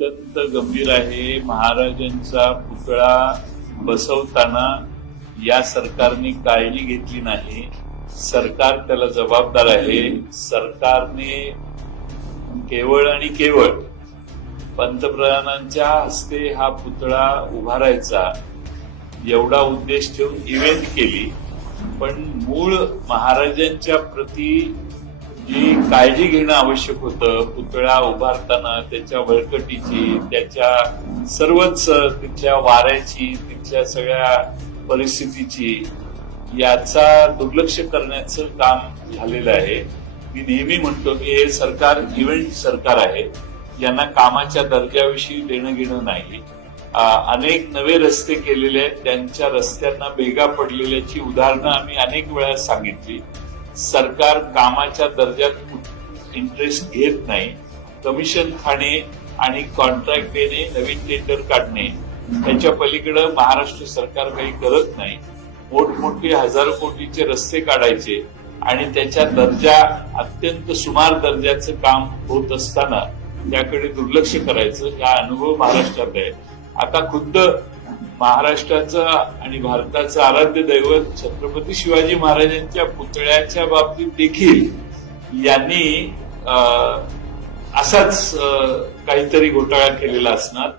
अत्यंत गंभीर आहे. महाराजांचा पुतळा बसवताना या सरकारने काळजी घेतली नाही. सरकार त्याला जबाबदार आहे. सरकारने केवळ आणि केवळ पंतप्रधानांच्या हस्ते हा पुतळा उभारायचा एवढा उद्देश ठेवून इव्हेंट केली. पण मूळ महाराजांच्या प्रती जी काळजी घेणं आवश्यक होतं पुतळा उभारताना त्याच्या वळकटीची त्याच्या सर्वच तिथल्या वाऱ्याची तिथल्या सगळ्या परिस्थितीची याचा दुर्लक्ष करण्याचं काम झालेलं आहे. मी नेहमी म्हणतो की हे सरकार इव्हेंट सरकार आहे. यांना कामाच्या दर्जाविषयी देणं घेणं नाही अनेक नवे रस्ते केलेले आहेत. त्यांच्या रस्त्यांना बेगा पडलेल्याची उदाहरणं आम्ही अनेक वेळा सांगितली. सरकार कामाच्या दर्जात इंटरेस्ट घेत नाही कमिशन खाणे आणि कॉन्ट्रॅक्ट देणे नवीन टेंडर काढणे त्याच्या पलीकडे महाराष्ट्र सरकार काही करत नाही. मोठमोठे हजारो कोटीचे रस्ते काढायचे आणि त्याच्या दर्जा अत्यंत सुमार दर्जाचं काम होत असताना त्याकडे दुर्लक्ष करायचं हा अनुभव महाराष्ट्रात आहे. आता खुद्द महाराष्ट्राचा आणि भारताचं आराध्य दैवत छत्रपती शिवाजी महाराजांच्या पुतळ्याच्या बाबतीत देखील यांनी असाच काहीतरी घोटाळा केलेला असणार.